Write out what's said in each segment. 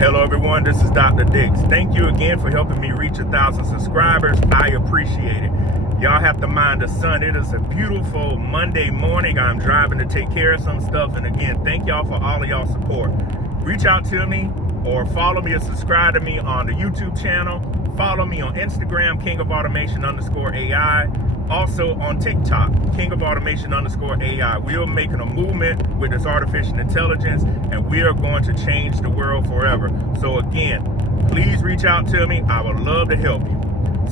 Hello everyone, this is Dr. Dix. Thank you again for helping me reach 1,000 subscribers. I appreciate it. Y'all have to mind the sun. It is a beautiful Monday morning. I'm driving to take care of some stuff. And again, thank y'all for all of y'all support. Reach out to me or follow me or subscribe to me on the YouTube channel. Follow me on Instagram, King of Automation _AI. Also on TikTok, King of Automation _AI. We are making a movement with this artificial intelligence, and we are going to change the world forever. So again, please reach out to me. I would love to help you.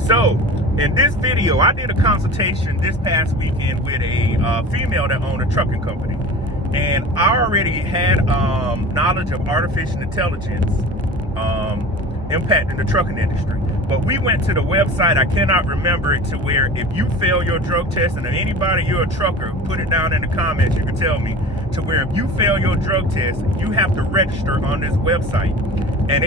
So in this video, I did a consultation this past weekend with a female that owned a trucking company. And I already had knowledge of artificial intelligence impacting the trucking industry. But we went to the website, I cannot remember it, to where if you fail your drug test, and anybody, you're a trucker, put it down in the comments, you can tell me, to where if you fail your drug test, you have to register on this website. And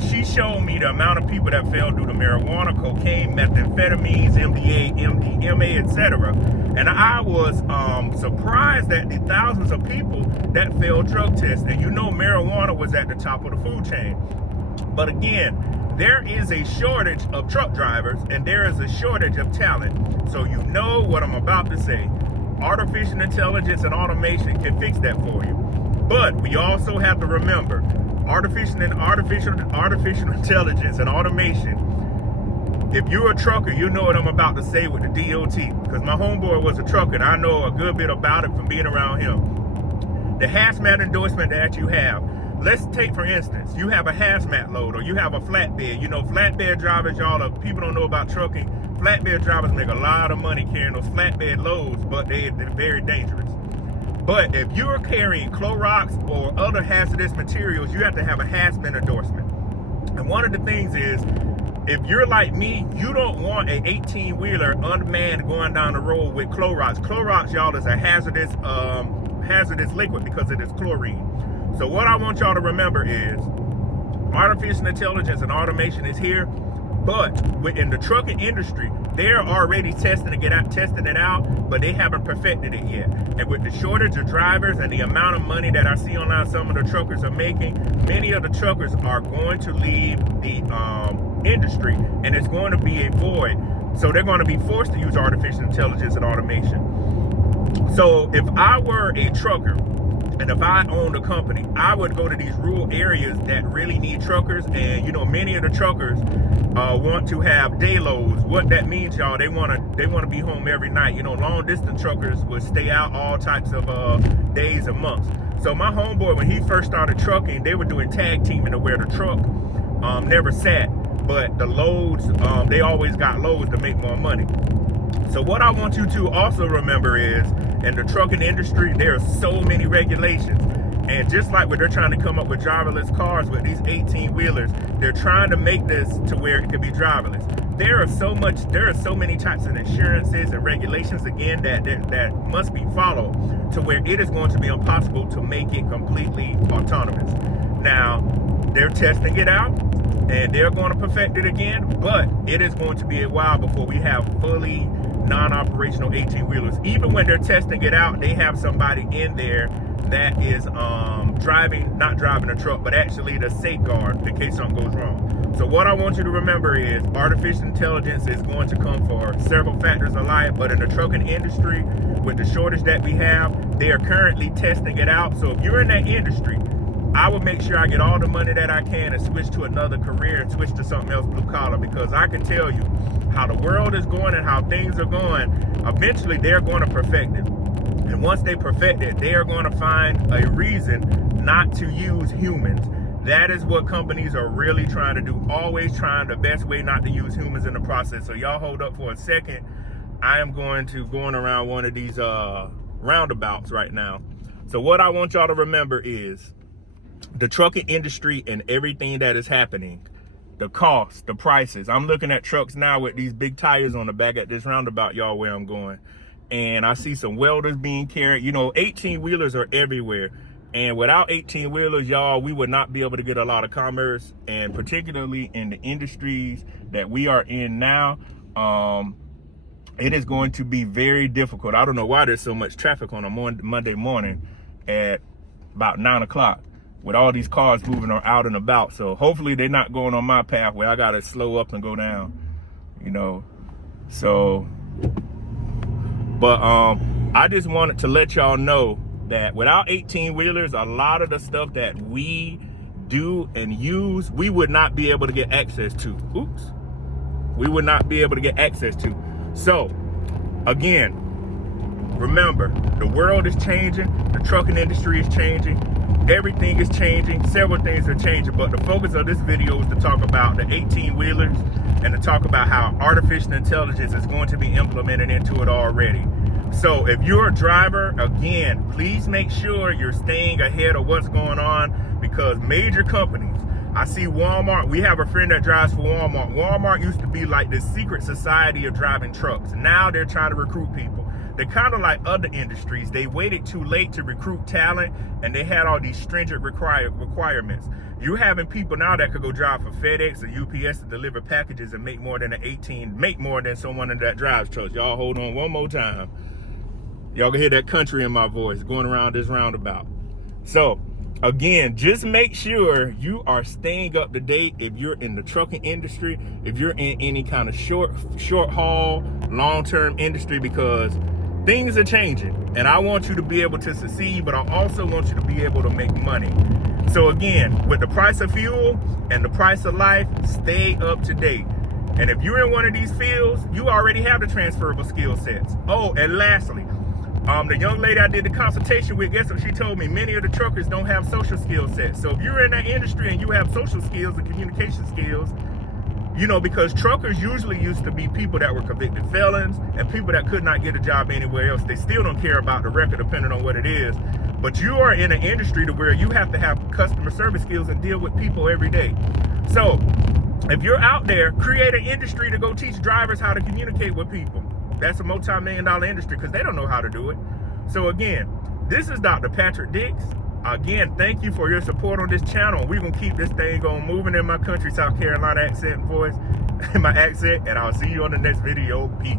she showed me the amount of people that failed due to marijuana, cocaine, methamphetamines, MDA, MDMA, etc. And I was surprised at the thousands of people that failed drug tests. And you know marijuana was at the top of the food chain. But again, there is a shortage of truck drivers and there is a shortage of talent. So you know what I'm about to say. Artificial intelligence and automation can fix that for you. But we also have to remember, artificial intelligence and automation. If you're a trucker, you know what I'm about to say with the DOT. Because my homeboy was a trucker and I know a good bit about it from being around him. The hazmat endorsement that you have. Let's take, for instance, you have a hazmat load or you have a flatbed. You know, flatbed drivers, people don't know about trucking. Flatbed drivers make a lot of money carrying those flatbed loads, but they're very dangerous. But if you're carrying Clorox or other hazardous materials, you have to have a hazmat endorsement. And one of the things is, if you're like me, you don't want an 18-wheeler unmanned going down the road with Clorox. Clorox, y'all, is a hazardous liquid because it is chlorine. So what I want y'all to remember is artificial intelligence and automation is here, but within the trucking industry, they're already testing it out, but they haven't perfected it yet. And with the shortage of drivers and the amount of money that I see online some of the truckers are making, many of the truckers are going to leave the industry, and it's going to be a void. So they're going to be forced to use artificial intelligence and automation. So if I were a trucker, and if I owned a company, I would go to these rural areas that really need truckers. And you know, many of the truckers want to have day loads. What that means, y'all, they want to be home every night. You know, long distance truckers would stay out all types of days and months. So my homeboy, when he first started trucking, they were doing tag teaming to where the truck never sat, but the loads, they always got loads to make more money. So what I want you to also remember is, in the trucking industry, there are so many regulations. And just like when they're trying to come up with driverless cars with these 18-wheelers, they're trying to make this to where it can be driverless. There are so many types of insurances and regulations, again, that must be followed to where it is going to be impossible to make it completely autonomous. Now, they're testing it out, and they're going to perfect it again, but it is going to be a while before we have fully non-operational 18-wheelers. Even when they're testing it out, they have somebody in there that is not driving a truck, but actually the safeguard in case something goes wrong. So what I want you to remember is artificial intelligence is going to come for several factors of life, but in the trucking industry, with the shortage that we have, they are currently testing it out. So if you're in that industry, I would make sure I get all the money that I can and switch to another career and switch to something else blue collar, because I can tell you how the world is going and how things are going. Eventually, they're going to perfect it. And once they perfect it, they are going to find a reason not to use humans. That is what companies are really trying to do. Always trying the best way not to use humans in the process. So y'all hold up for a second. I am going around one of these roundabouts right now. So what I want y'all to remember is the trucking industry and everything that is happening, the cost, the prices. I'm looking at trucks now with these big tires on the back at this roundabout, y'all, where I'm going. And I see some welders being carried. You know, 18-wheelers are everywhere. And without 18-wheelers, y'all, we would not be able to get a lot of commerce. And particularly in the industries that we are in now, it is going to be very difficult. I don't know why there's so much traffic on a Monday morning at about 9 o'clock. with all these cars moving out and about. So hopefully they're not going on my path where I gotta slow up and go down, you know. So, but I just wanted to let y'all know that without 18-wheelers, a lot of the stuff that we do and use, we would not be able to get access to. We would not be able to get access to. So, again, remember, the world is changing, the trucking industry is changing, everything is changing, several things are changing, but the focus of this video is to talk about the 18-wheelers and to talk about how artificial intelligence is going to be implemented into it already. So if you're a driver, again, please make sure you're staying ahead of what's going on, because major companies, I see Walmart, we have a friend that drives for Walmart. Walmart used to be like this secret society of driving trucks. Now they're trying to recruit people. They're kind of like other industries. They waited too late to recruit talent, and they had all these stringent requirements. You're having people now that could go drive for FedEx or UPS to deliver packages and make more than someone that drives trucks. Y'all hold on one more time. Y'all can hear that country in my voice going around this roundabout. So, again, just make sure you are staying up to date if you're in the trucking industry, if you're in any kind of short haul, long-term industry, because things are changing. And I want you to be able to succeed, but I also want you to be able to make money. So again, with the price of fuel and the price of life, stay up to date. And if you're in one of these fields, you already have the transferable skill sets. Oh, and lastly, the young lady I did the consultation with, guess what she told me? Many of the truckers don't have social skill sets. So if you're in that industry and you have social skills and communication skills, you know, because truckers usually used to be people that were convicted felons and people that could not get a job anywhere else. They still don't care about the record depending on what it is. But you are in an industry to where you have to have customer service skills and deal with people every day. So if you're out there, create an industry to go teach drivers how to communicate with people. That's a multi-million-dollar industry because they don't know how to do it. So again, this is Dr. Patrick Dix. Again, thank you for your support on this channel. We're going to keep this thing on moving in my country, South Carolina accent voice, in my accent, and I'll see you on the next video. Peace.